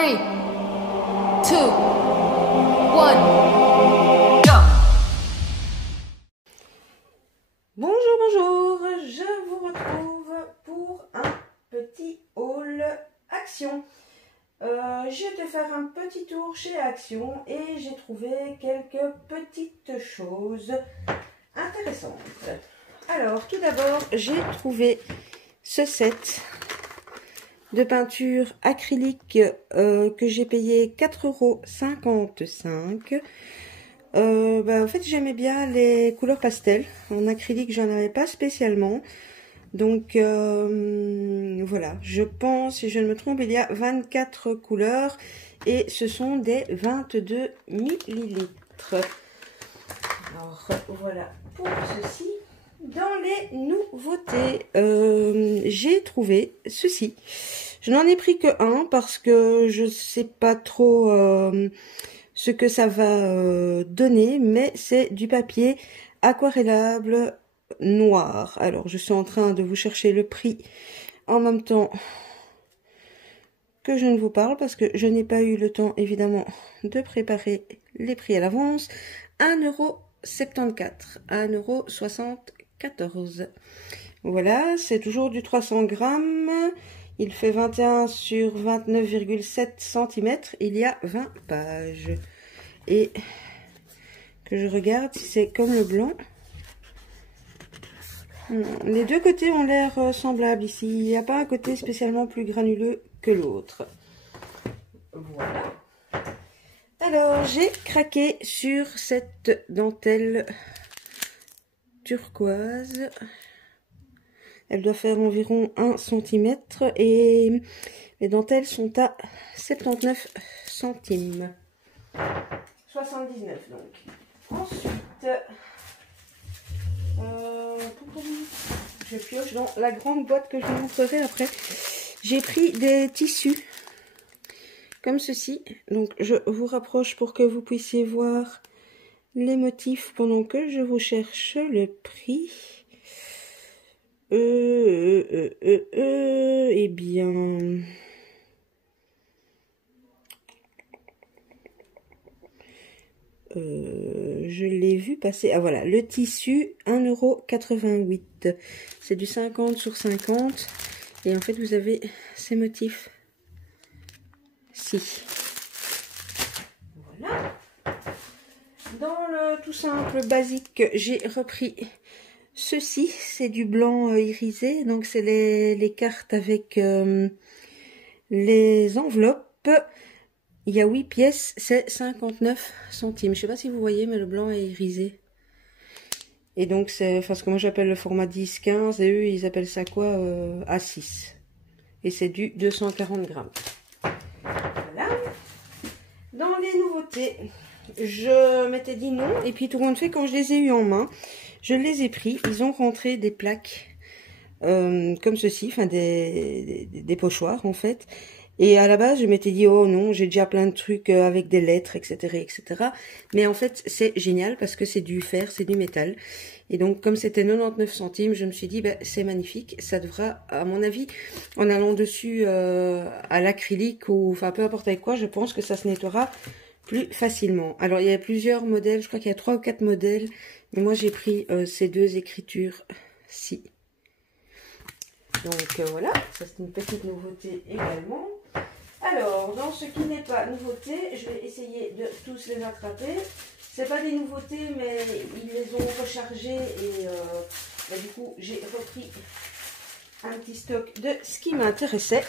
3, 2, 1, go! Bonjour, bonjour, je vous retrouve pour un petit haul Action. J'ai été faire un petit tour chez Action et j'ai trouvé quelques petites choses intéressantes. Alors, tout d'abord, j'ai trouvé ce set de peinture acrylique que j'ai payé 4,55 €. En fait, j'aimais bien les couleurs pastel. En acrylique, j'en avais pas spécialement. Donc, voilà. Je pense, si je ne me trompe, il y a 24 couleurs. Et ce sont des 22 millilitres. Alors, voilà pour ceci. Dans les nouveautés, j'ai trouvé ceci. Je n'en ai pris que un parce que je sais pas trop ce que ça va donner, mais c'est du papier aquarellable noir. Alors, je suis en train de vous chercher le prix en même temps que je ne vous parle parce que je n'ai pas eu le temps, évidemment, de préparer les prix à l'avance. 1,74 €, 1,74 €. Voilà, c'est toujours du 300 grammes. Il fait 21 sur 29,7 cm. Il y a 20 pages. Et que je regarde si c'est comme le blanc. Les deux côtés ont l'air semblables ici. Il n'y a pas un côté spécialement plus granuleux que l'autre. Voilà. Alors, j'ai craqué sur cette dentelle turquoise. Elle doit faire environ 1 cm et les dentelles sont à 79 centimes. 79 donc. Ensuite, je pioche dans la grande boîte que je vous montrerai après. J'ai pris des tissus comme ceci. Donc je vous rapproche pour que vous puissiez voir les motifs pendant que je vous cherche le prix. Eh bien, je l'ai vu passer. Ah voilà, le tissu 1,88 €. C'est du 50 sur 50. Et en fait, vous avez ces motifs. Si. Voilà. Dans le tout simple basique, j'ai repris ceci. C'est du blanc irisé. Donc, c'est les cartes avec les enveloppes. Il y a 8 pièces, c'est 59 centimes. Je sais pas si vous voyez, mais le blanc est irisé. Et donc, c'est enfin, ce que moi j'appelle le format 10-15. Et eux, ils appellent ça quoi A6. Et c'est du 240 grammes. Voilà. Dans les nouveautés, je m'étais dit non. Et puis, tout compte fait, quand je les ai eu en main, je les ai pris. Ils ont rentré des plaques comme ceci, enfin des pochoirs en fait. Et à la base, je m'étais dit, oh non, j'ai déjà plein de trucs avec des lettres, etc., etc. Mais en fait, c'est génial parce que c'est du fer, c'est du métal. Et donc, comme c'était 99 centimes, je me suis dit, c'est magnifique. Ça devra, à mon avis, en allant dessus à l'acrylique ou, enfin, peu importe avec quoi, je pense que ça se nettoiera plus facilement. Alors, il y a plusieurs modèles. Je crois qu'il y a 3 ou 4 modèles. Mais moi, j'ai pris ces deux écritures-ci. Donc, voilà. Ça, c'est une petite nouveauté également. Alors, dans ce qui n'est pas nouveauté, je vais essayer de tous les attraper. C'est pas des nouveautés, mais ils les ont rechargés et du coup, j'ai repris un petit stock de ce qui m'intéressait.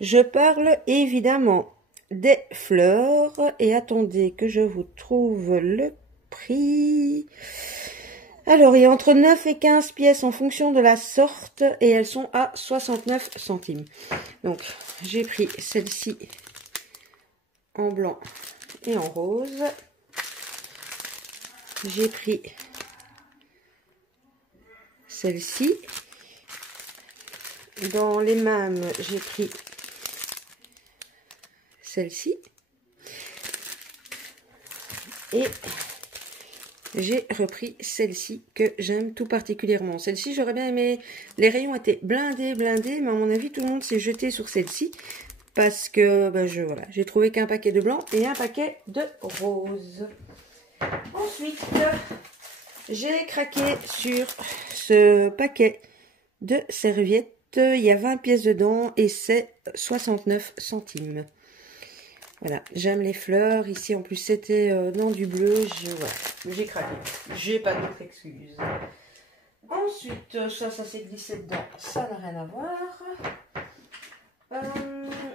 Je parle évidemment des fleurs et attendez que je vous trouve le prix. Alors, il y a entre 9 et 15 pièces en fonction de la sorte et elles sont à 69 centimes. Donc, j'ai pris celle-ci en blanc et en rose. J'ai pris celle-ci. Dans les mêmes, j'ai pris celle-ci. Et j'ai repris celle-ci que j'aime tout particulièrement. Celle-ci, j'aurais bien aimé... Les rayons étaient blindés, mais à mon avis, tout le monde s'est jeté sur celle-ci. parce que ben voilà, j'ai trouvé qu'un paquet de blanc et un paquet de rose. Ensuite, j'ai craqué sur ce paquet de serviettes. Il y a 20 pièces dedans et c'est 69 centimes. Voilà, j'aime les fleurs. Ici, en plus, c'était dans du bleu. Voilà, j'ai craqué. J'ai pas d'autre excuse. Ensuite, ça s'est glissé dedans. Ça n'a rien à voir.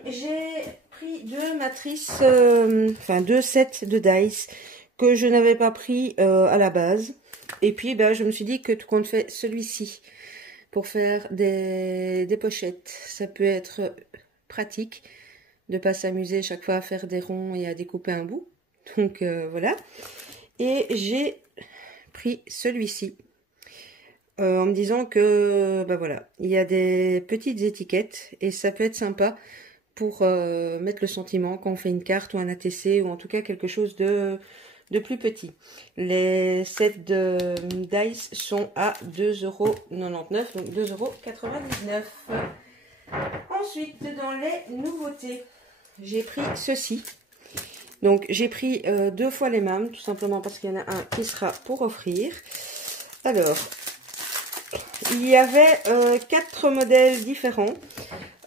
J'ai pris deux matrices, enfin deux sets de dice que je n'avais pas pris à la base. Et puis, ben, je me suis dit que tout compte fait, celui-ci pour faire des pochettes, ça peut être pratique de pas s'amuser chaque fois à faire des ronds et à découper un bout. Donc voilà. Et j'ai pris celui-ci en me disant que bah voilà, il y a des petites étiquettes et ça peut être sympa pour mettre le sentiment quand on fait une carte ou un ATC ou en tout cas quelque chose de plus petit. Les sets de dice sont à 2,99 €, donc 2,99 €. Ensuite, dans les nouveautés, j'ai pris ceci. Donc, j'ai pris deux fois les mêmes, tout simplement parce qu'il y en a un qui sera pour offrir. Alors, il y avait 4 modèles différents.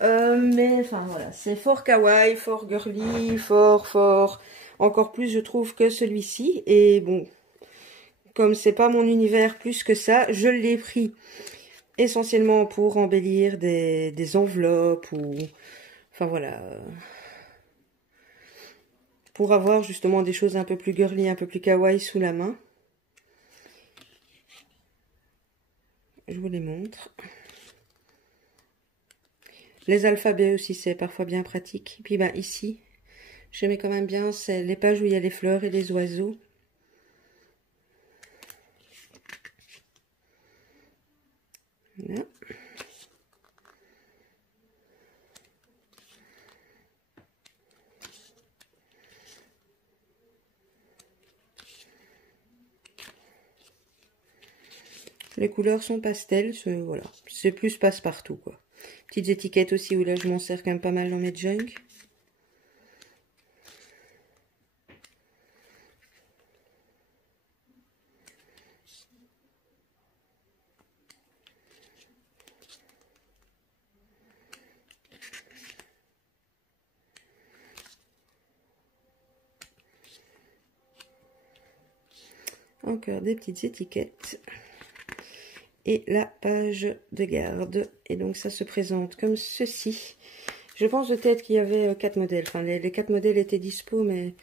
Mais, enfin, voilà, c'est fort kawaii, fort girly, fort... Encore plus, je trouve, que celui-ci. Et bon, comme c'est pas mon univers plus que ça, je l'ai pris essentiellement pour embellir des enveloppes ou... Enfin, voilà... pour avoir justement des choses un peu plus girly, un peu plus kawaii sous la main. Je vous les montre. Les alphabets aussi, c'est parfois bien pratique. Et puis ben, ici, je mets quand même bien, c'est les pages où il y a les fleurs et les oiseaux. Voilà. Les couleurs sont pastel, voilà, c'est plus passe-partout quoi. Petites étiquettes aussi où là je m'en sers quand même pas mal dans mes junk. Encore des petites étiquettes. Et la page de garde. Et donc ça se présente comme ceci. Je pense de tête qu'il y avait 4 modèles. Enfin, les 4 modèles étaient dispo, mais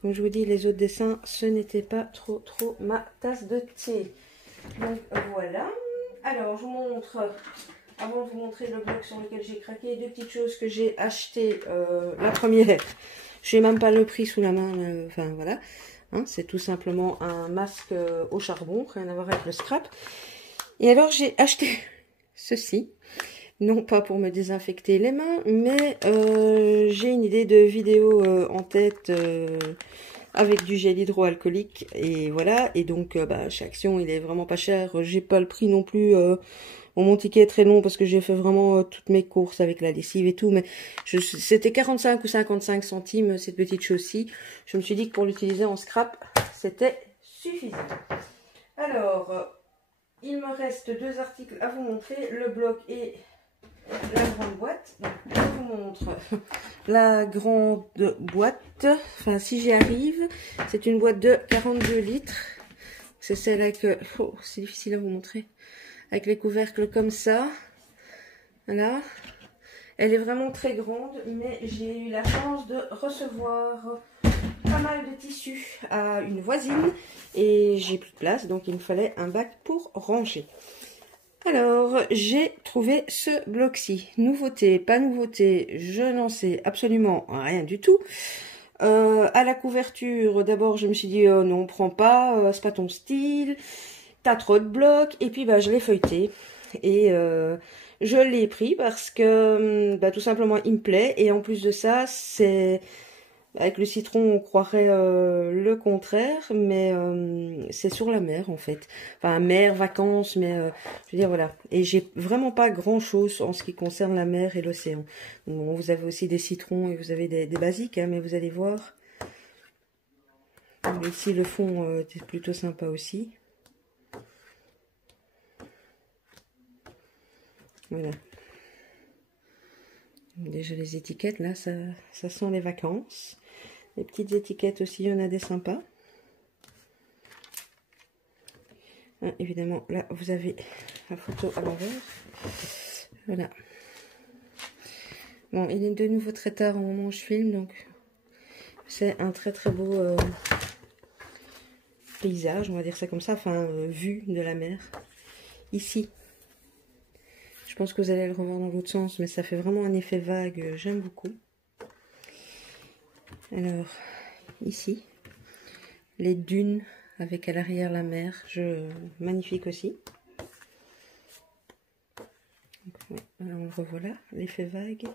comme je vous dis, les autres dessins, ce n'était pas trop ma tasse de thé. Donc voilà. Alors, je vous montre, avant de vous montrer le bloc sur lequel j'ai craqué, deux petites choses que j'ai achetées. La première, je n'ai même pas le prix sous la main. Enfin, voilà. Hein, c'est tout simplement un masque au charbon, rien à voir avec le scrap. Et alors, j'ai acheté ceci. Non pas pour me désinfecter les mains, mais j'ai une idée de vidéo en tête avec du gel hydroalcoolique. Et voilà, et donc bah, chez Action, il est vraiment pas cher. J'ai pas le prix non plus. Mon ticket est très long parce que j'ai fait vraiment toutes mes courses avec la lessive et tout. Mais c'était 45 ou 55 centimes cette petite chose-ci. Je me suis dit que pour l'utiliser en scrap, c'était suffisant. Alors... il me reste 2 articles à vous montrer, le bloc et la grande boîte. Donc, je vous montre la grande boîte, enfin si j'y arrive, c'est une boîte de 42 litres. C'est celle avec, oh, c'est difficile à vous montrer, avec les couvercles comme ça. Voilà. Elle est vraiment très grande, mais j'ai eu la chance de recevoir pas mal de tissus à une voisine et j'ai plus de place, donc il me fallait un bac pour ranger. Alors, j'ai trouvé ce bloc-ci. Nouveauté, pas nouveauté, je n'en sais absolument rien du tout. À la couverture, d'abord, je me suis dit, oh non, prends pas, c'est pas ton style, t'as trop de blocs. Et puis, bah, je l'ai feuilleté et je l'ai pris parce que, bah, tout simplement, il me plaît. Et en plus de ça, c'est Avec le citron, on croirait le contraire, mais c'est sur la mer en fait. Enfin, mer, vacances, mais je veux dire voilà. Et j'ai vraiment pas grand-chose en ce qui concerne la mer et l'océan. Bon, vous avez aussi des citrons et vous avez des basiques, hein, mais vous allez voir. Ici, le fond est plutôt sympa aussi. Voilà. Déjà les étiquettes, là, ça sent les vacances. Les petites étiquettes aussi, il y en a des sympas. Hein, évidemment, là, vous avez la photo à l'envers. Voilà. Bon, il est de nouveau très tard au moment où je filme, donc c'est un très très beau paysage, on va dire ça comme ça, enfin, vue de la mer. Ici, je pense que vous allez le revoir dans l'autre sens, mais ça fait vraiment un effet vague, j'aime beaucoup. Alors, ici, les dunes avec à l'arrière la mer, magnifique aussi. Donc, ouais, alors on le revoit là, l'effet vague.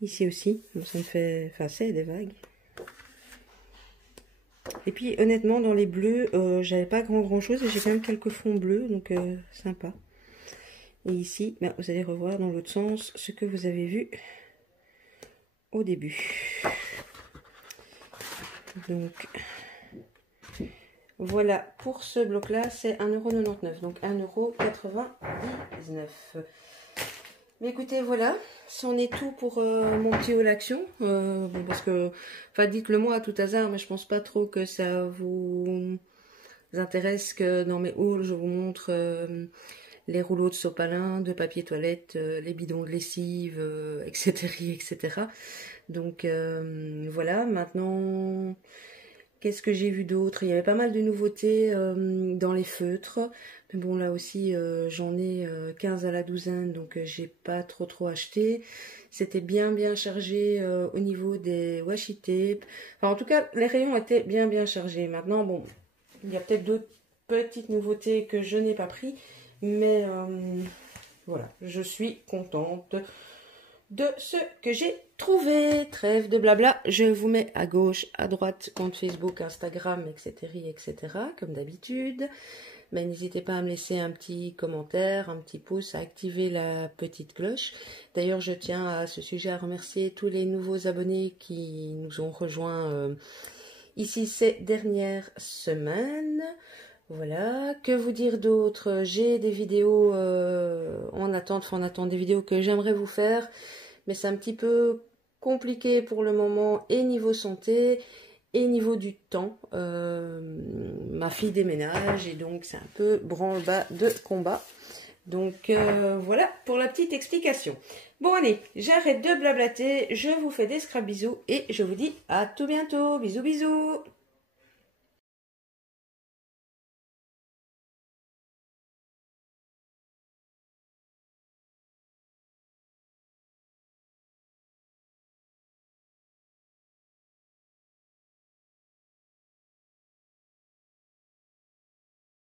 Ici aussi, bon, ça me fait, enfin c'est des vagues. Et puis honnêtement dans les bleus, j'avais pas grand chose et j'ai quand même quelques fonds bleus, donc sympa. Et ici, ben, vous allez revoir dans l'autre sens ce que vous avez vu au début. Donc voilà, pour ce bloc là c'est 1,99 €, donc 1,99 €. Mais écoutez, voilà, c'en est tout pour mon petit haul action. Bon, parce que, enfin, dites-le moi à tout hasard, mais je pense pas trop que ça vous intéresse que dans mes hauls, je vous montre les rouleaux de sopalin, de papier toilette, les bidons de lessive, etc., etc. Donc, voilà, maintenant... Qu'est-ce que j'ai vu d'autre? Il y avait pas mal de nouveautés dans les feutres. Mais bon, là aussi, j'en ai 15 à la douzaine, donc j'ai pas trop acheté. C'était bien chargé au niveau des washi tape. Enfin, en tout cas, les rayons étaient bien chargés. Maintenant, bon, il y a peut-être d'autres petites nouveautés que je n'ai pas pris. Mais voilà, je suis contente de ce que j'ai trouvé. Trêve de blabla, je vous mets à gauche, à droite, compte Facebook, Instagram, etc., comme d'habitude. Mais n'hésitez pas à me laisser un petit commentaire, un petit pouce, à activer la petite cloche. D'ailleurs, je tiens à ce sujet à remercier tous les nouveaux abonnés qui nous ont rejoints ici ces dernières semaines. Voilà, que vous dire d'autre? J'ai des vidéos en attente, des vidéos que j'aimerais vous faire, mais c'est un petit peu compliqué pour le moment, et niveau santé, et niveau du temps. Ma fille déménage, et donc c'est un peu branle-bas de combat. Donc voilà pour la petite explication. Bon allez, j'arrête de blablater, je vous fais des scrap bisous, et je vous dis à tout bientôt. Bisous bisous.